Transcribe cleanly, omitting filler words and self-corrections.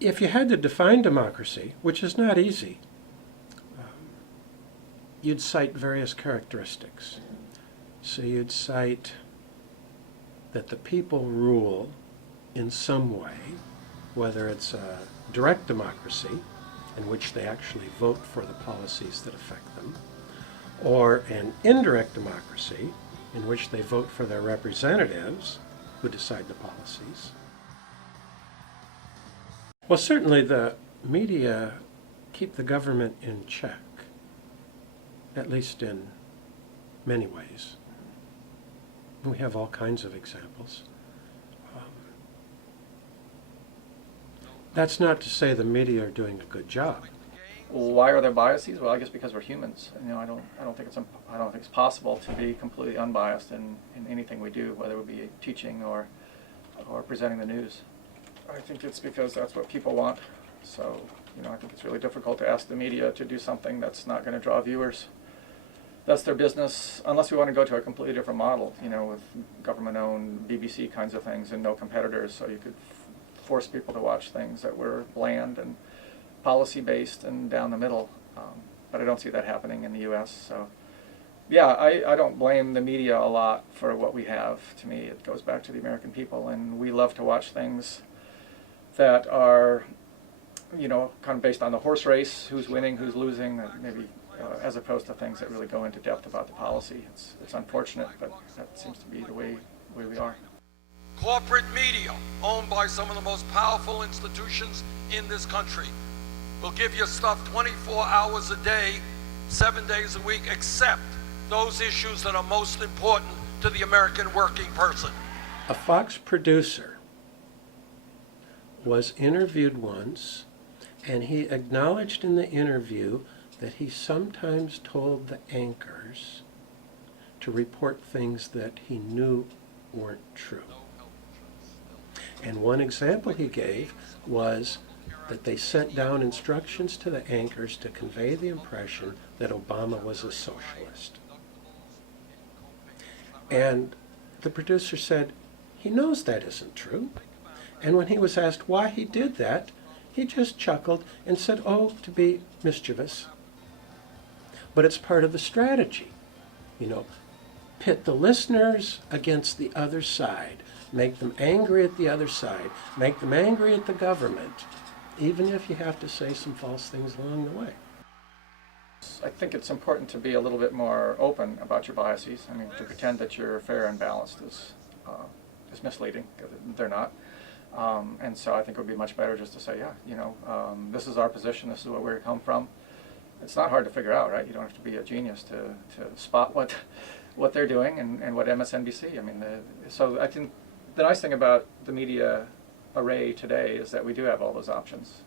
if you had to define democracy, which is not easy, you'd cite various characteristics. So you'd cite that the people rule in some way, whether it's a direct democracy, in which they actually vote for the policies that affect them, or an indirect democracy, in which they vote for their representatives who decide the policies. Well, certainly the media keep the government in check, at least in many ways. We have all kinds of examples. That's not to say the media are doing a good job. Why are there biases? Well, I guess because we're humans. I don't think it's possible to be completely unbiased in anything we do, whether it be teaching or presenting the news. I think it's because that's what people want. So, I think it's really difficult to ask the media to do something that's not going to draw viewers. That's their business, unless we want to go to a completely different model, with government-owned BBC kinds of things and no competitors, so you could force people to watch things that were bland and policy-based and down the middle. But I don't see that happening in the U.S. So, yeah, I don't blame the media a lot for what we have. To me, it goes back to the American people, and we love to watch things that are, kind of based on the horse race, who's winning, who's losing, maybe as opposed to things that really go into depth about the policy. It's unfortunate, but that seems to be the way we are. Corporate media, owned by some of the most powerful institutions in this country, will give you stuff 24 hours a day, 7 days a week, except those issues that are most important to the American working person. A Fox producer was interviewed once, and he acknowledged in the interview that he sometimes told the anchors to report things that he knew weren't true. And one example he gave was that they sent down instructions to the anchors to convey the impression that Obama was a socialist. And the producer said, he knows that isn't true. And when he was asked why he did that, he just chuckled and said, oh, to be mischievous. But it's part of the strategy. Pit the listeners against the other side, make them angry at the other side, make them angry at the government, even if you have to say some false things along the way. I think it's important to be a little bit more open about your biases. To pretend that you're fair and balanced is misleading, because they're not. And so I think it would be much better just to say, this is our position, this is where we come from. It's not hard to figure out, right? You don't have to be a genius to spot what they're doing and what MSNBC. So I think the nice thing about the media array today is that we do have all those options.